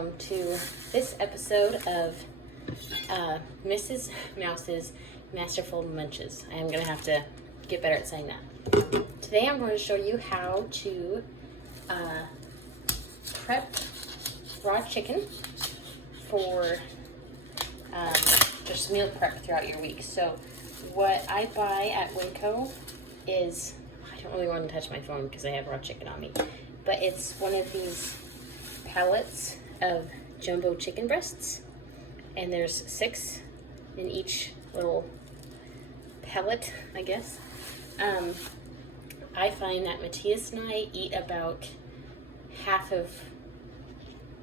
welcome to this episode of Mrs. Mouse's Masterful Munches. I am going to have to get better at saying that. Today I'm going to show you how to prep raw chicken for just meal prep throughout your week. So what I buy at Winco is, I don't really want to touch my phone because I have raw chicken on me, but it's one of these pallets of jumbo chicken breasts, and there's 6 in each little pellet, I guess. I find that Matthias and I eat about half of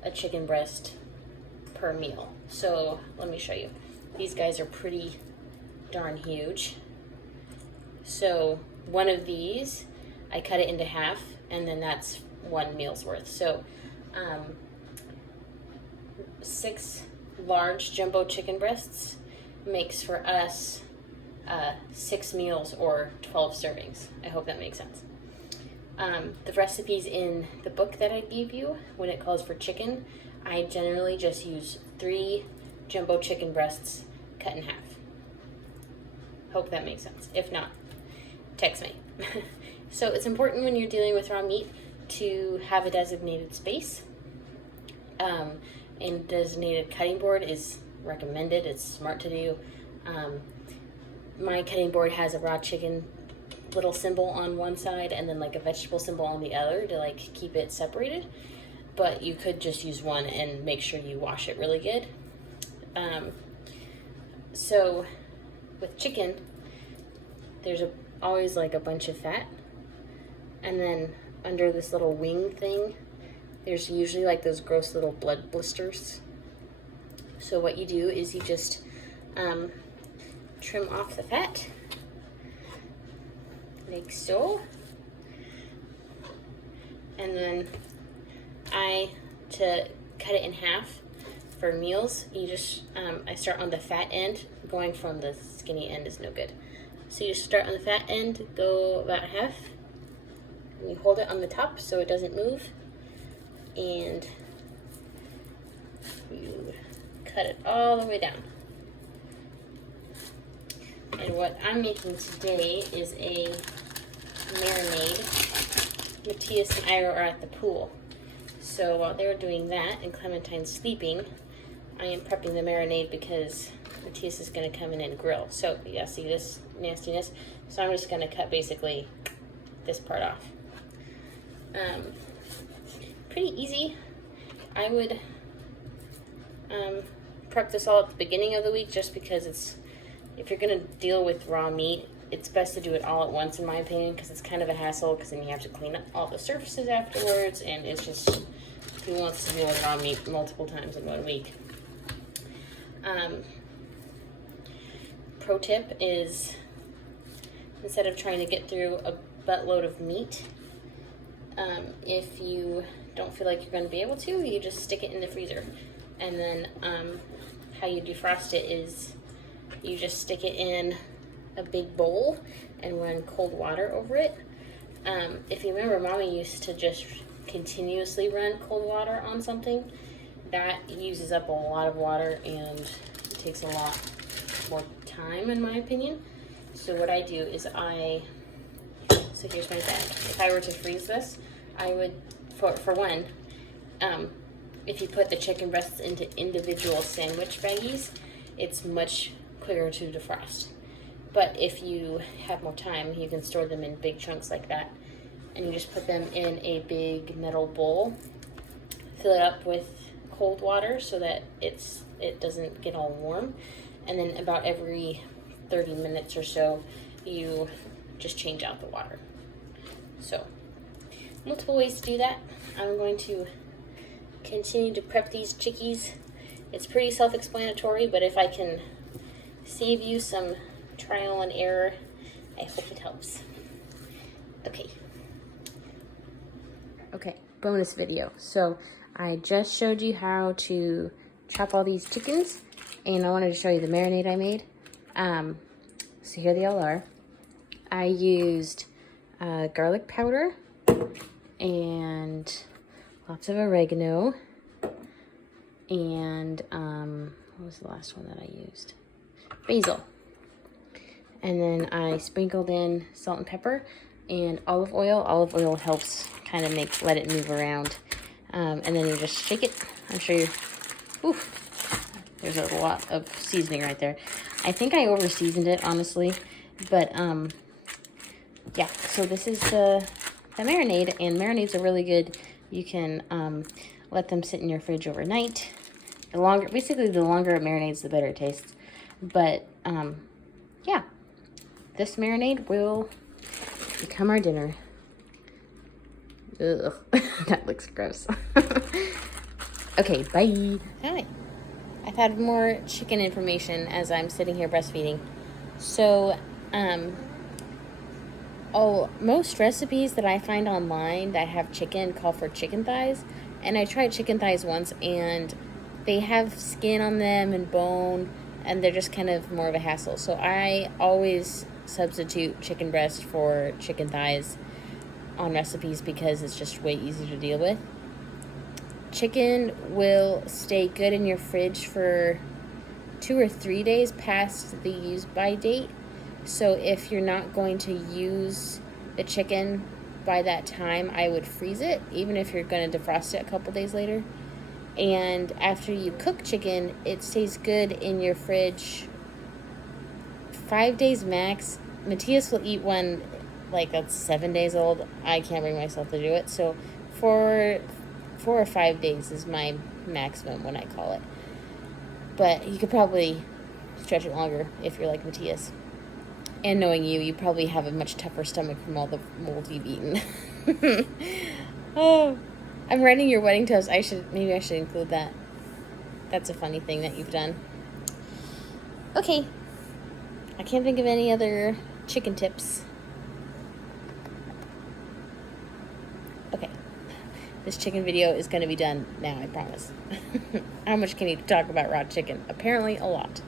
a chicken breast per meal. So let me show you. These guys are pretty darn huge. So one of these, I cut it into half, and then that's 1 meal's worth. So 6 large jumbo chicken breasts makes for us 6 meals or 12 servings. I hope that makes sense. The recipes in the book that I gave you, when it calls for chicken, I generally just use 3 jumbo chicken breasts cut in half. Hope that makes sense. If not, text me. So it's important when you're dealing with raw meat to have a designated space. And designated cutting board is recommended. It's smart to do. My cutting board has a raw chicken little symbol on one side and then like a vegetable symbol on the other to like keep it separated. But you could just use one and make sure you wash it really good. So with chicken, there's always like a bunch of fat, and then under this little wing thing, there's usually like those gross little blood blisters. So what you do is you just trim off the fat, like so. And then to cut it in half for meals, you just, I start on the fat end. Going from the skinny end is no good. So you start on the fat end, go about half, and you hold it on the top so it doesn't move. And you cut it all the way down. And what I'm making today is a marinade. Matthias and I are at the pool. So while they're doing that and Clementine's sleeping, I am prepping the marinade because Matthias is going to come in and grill. So yeah, see this nastiness? So I'm just going to cut basically this part off. Pretty easy. I would prep this all at the beginning of the week just because if you're going to deal with raw meat, it's best to do it all at once in my opinion, because it's kind of a hassle because then you have to clean up all the surfaces afterwards, and it's just, who wants to deal with raw meat multiple times in 1 week? Pro tip is, instead of trying to get through a buttload of meat, if you don't feel like you're going to be able to, you just stick it in the freezer. And then how you defrost it is you just stick it in a big bowl and run cold water over it. If you remember, Mommy used to just continuously run cold water on something. That uses up a lot of water and it takes a lot more time in my opinion. So what I do is so here's my bag. If I were to freeze this, I would, for one, if you put the chicken breasts into individual sandwich baggies, it's much quicker to defrost. But if you have more time, you can store them in big chunks like that, and you just put them in a big metal bowl, fill it up with cold water so that it doesn't get all warm, and then about every 30 minutes or so, you just change out the water. So, multiple ways to do that. I'm going to continue to prep these chickies. It's pretty self-explanatory, but if I can save you some trial and error, I hope it helps. Okay, bonus video. So I just showed you how to chop all these chickens, and I wanted to show you the marinade I made. So here they all are. I used garlic powder and lots of oregano, and what was the last one that I used? Basil. And then I sprinkled in salt and pepper and olive oil. Olive oil helps kind of let it move around. And then you just shake it. I'm sure you, there's a lot of seasoning right there. I think I over seasoned it, honestly, but yeah, so this is the marinade, and marinades are really good. You can let them sit in your fridge overnight. Basically the longer it marinates, the better it tastes. But yeah, this marinade will become our dinner. Ugh, that looks gross. Okay, bye. Hi. I've had more chicken information as I'm sitting here breastfeeding. So, most recipes that I find online that have chicken call for chicken thighs. And I tried chicken thighs once, and they have skin on them and bone, and they're just kind of more of a hassle. So I always substitute chicken breast for chicken thighs on recipes because it's just way easier to deal with. Chicken will stay good in your fridge for 2 or 3 days past the use by date. So if you're not going to use the chicken by that time, I would freeze it, even if you're going to defrost it a couple days later. And after you cook chicken, it stays good in your fridge 5 days max. Matthias will eat one like that's 7 days old. I can't bring myself to do it. So 4 or 5 days is my maximum when I call it. But you could probably stretch it longer if you're like Matthias. And knowing you, you probably have a much tougher stomach from all the mold you've eaten. Oh, I'm writing your wedding toast. Maybe I should include that. That's a funny thing that you've done. Okay. I can't think of any other chicken tips. Okay. This chicken video is going to be done now, I promise. How much can you talk about raw chicken? Apparently a lot.